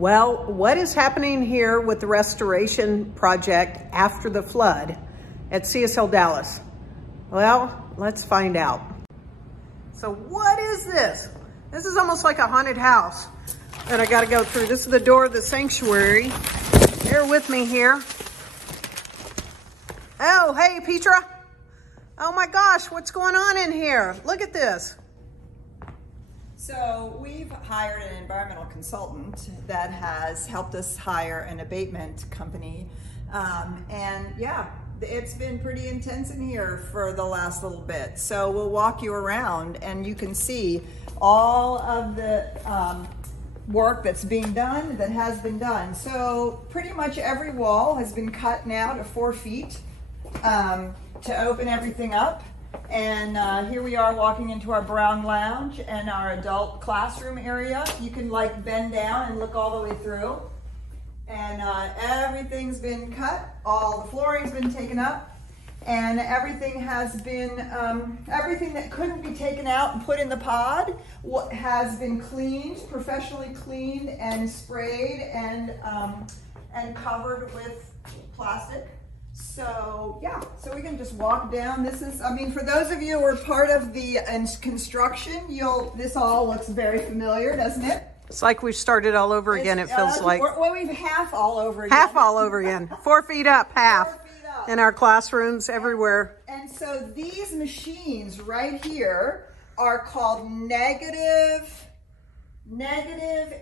Well, what is happening here with the restoration project after the flood at CSL Dallas? Well, let's find out. So what is this? This is almost like a haunted house that I gotta go through. This is the door of the sanctuary. Bear with me here. Oh, hey, Petra. Oh my gosh, what's going on in here? Look at this. So we've hired an environmental consultant that has helped us hire an abatement company. And yeah, it's been pretty intense in here for the last little bit. So we'll walk you around and you can see all of the work that's being done, that has been done. So pretty much every wall has been cut now to 4 feet to open everything up. And here we are walking into our brown lounge and our adult classroom area. You can like bend down and look all the way through. And everything's been cut. All the flooring's been taken up. And everything has been, everything that couldn't be taken out and put in the pod has been cleaned, professionally cleaned and sprayed and covered with plastic. So yeah, so we can just walk down. This is, I mean, for those of you who are part of the construction, this all looks very familiar, doesn't it? It's like we've started all over again, it feels like. Well, we've half all over again. Half all over again. 4 feet up, half. 4 feet up. In our classrooms, everywhere. And so these machines right here are called negative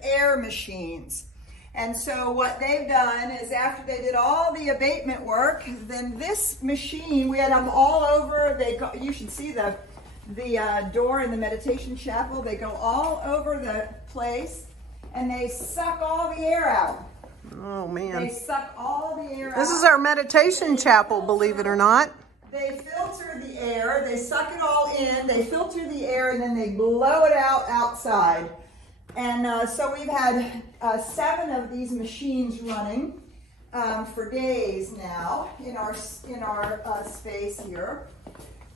air machines. And so what they've done is after they did all the abatement work, then this machine, we had them all over. You should see the door in the meditation chapel. They go all over the place and they suck all the air out. Oh man. They suck all the air out. This is our meditation chapel, believe it or not. They filter the air, they suck it all in, they filter the air, and then they blow it out outside. And so we've had 7 of these machines running for days now in our space here.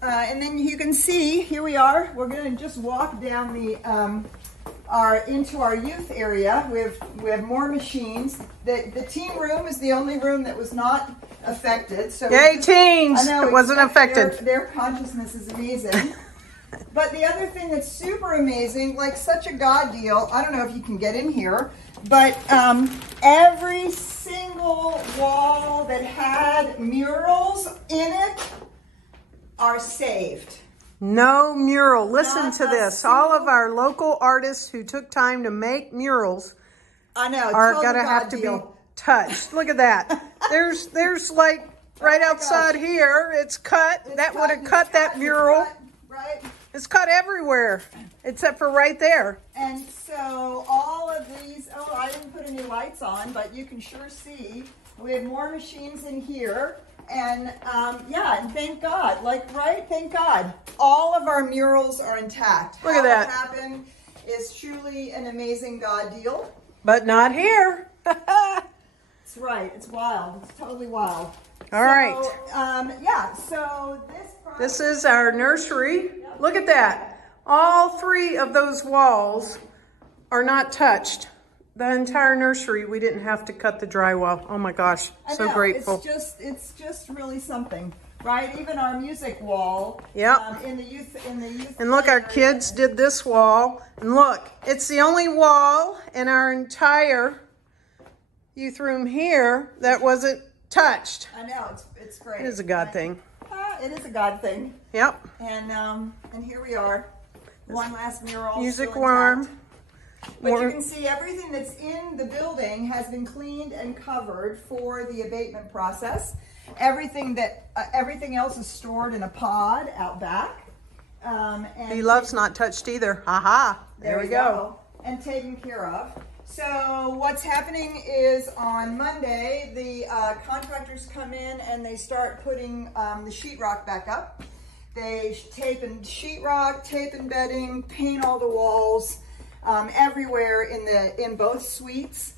And then you can see, here we are. We're going to just walk down into our youth area. We have more machines. The teen room is the only room that was not affected. So yay, teens! I know, it wasn't affected. Their consciousness is amazing. But the other thing that's super amazing, like such a God deal, I don't know if you can get in here, but every single wall that had murals in it are saved. No mural. Listen to this. All of our local artists who took time to make murals are going to have to be touched. Look at that. There's like right outside here, it's cut. That would have cut that mural. Right? It's cut everywhere, except for right there. And so all of these, oh, I didn't put any lights on, but you can sure see. We have more machines in here. And yeah, and thank God, right? Thank God. All of our murals are intact. Look at that. How it happened is truly an amazing God deal. But not here. That's right. It's wild. It's totally wild. All right. Yeah, so this is our nursery. Look at that. All 3 of those walls are not touched. The entire nursery, we didn't have to cut the drywall. Oh my gosh, so grateful. It's just really something, right? Even our music wall. Yep. In the youth. And look, our kids did this wall. And look, it's the only wall in our entire youth room here that wasn't touched. I know, it's great. It is a God thing. It is a God thing. Yep. And here we are. One last mural. Music worm. But you can see everything that's in the building has been cleaned and covered for the abatement process. Everything else is stored in a pod out back. He loves not touched either. Haha. There we go. And taken care of. So what's happening is on Monday, the contractors come in and they start putting the sheetrock back up. They tape and sheetrock, tape and bedding, paint all the walls everywhere in both suites.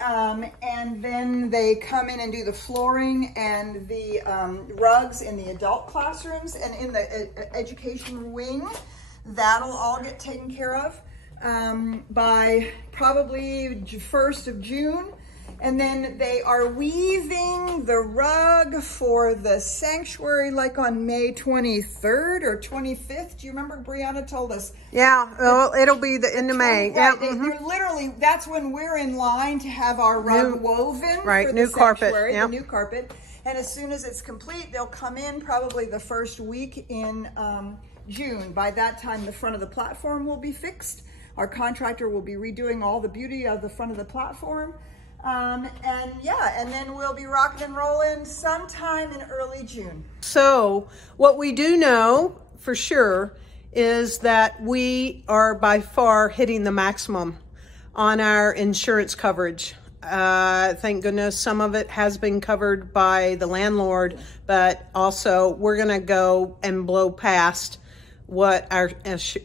And then they come in and do the flooring and the rugs in the adult classrooms and in the education wing. That'll all get taken care of. by probably 1st of June. And then they are weaving the rug for the sanctuary like on May 23rd or 25th. Do you remember Brianna told us? Yeah, well, it'll be the end of May. Right, Yeah, they're literally, that's when we're in line to have our rug woven right, for the new carpet, sanctuary, yep. the new carpet. And as soon as it's complete, they'll come in probably the first week in June. By that time, the front of the platform will be fixed. Our contractor will be redoing all the beauty of the front of the platform. And yeah, and then we'll be rocking and rolling sometime in early June. So what we do know for sure is that we are by far hitting the maximum on our insurance coverage. Thank goodness some of it has been covered by the landlord, but also we're gonna go and blow past what our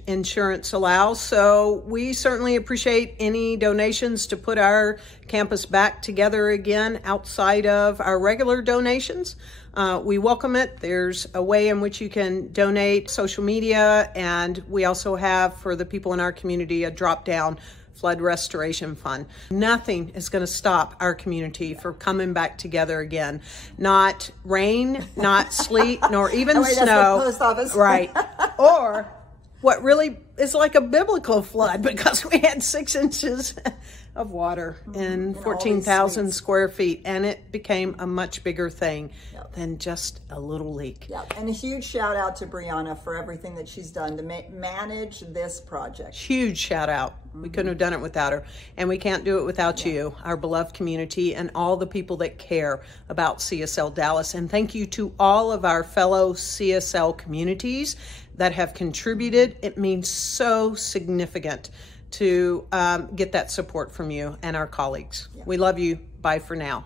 insurance allows. So we certainly appreciate any donations to put our campus back together again outside of our regular donations. We welcome it. There's a way in which you can donate, social media, and we also have, for the people in our community, a drop-down flood restoration fund. Nothing is going to stop our community from coming back together again. Not rain, not sleet, nor even snow. That's the post office. Right. Or what really is like a biblical flood, because we had 6 inches of water in 14,000 square feet, and it became a much bigger thing than just a little leak. Yeah, and a huge shout out to Brianna for everything that she's done to manage this project. Huge shout out. We couldn't have done it without her, and we can't do it without you, our beloved community, and all the people that care about CSL Dallas. And thank you to all of our fellow CSL communities that have contributed. It means so significant to get that support from you and our colleagues. We love you. Bye for now.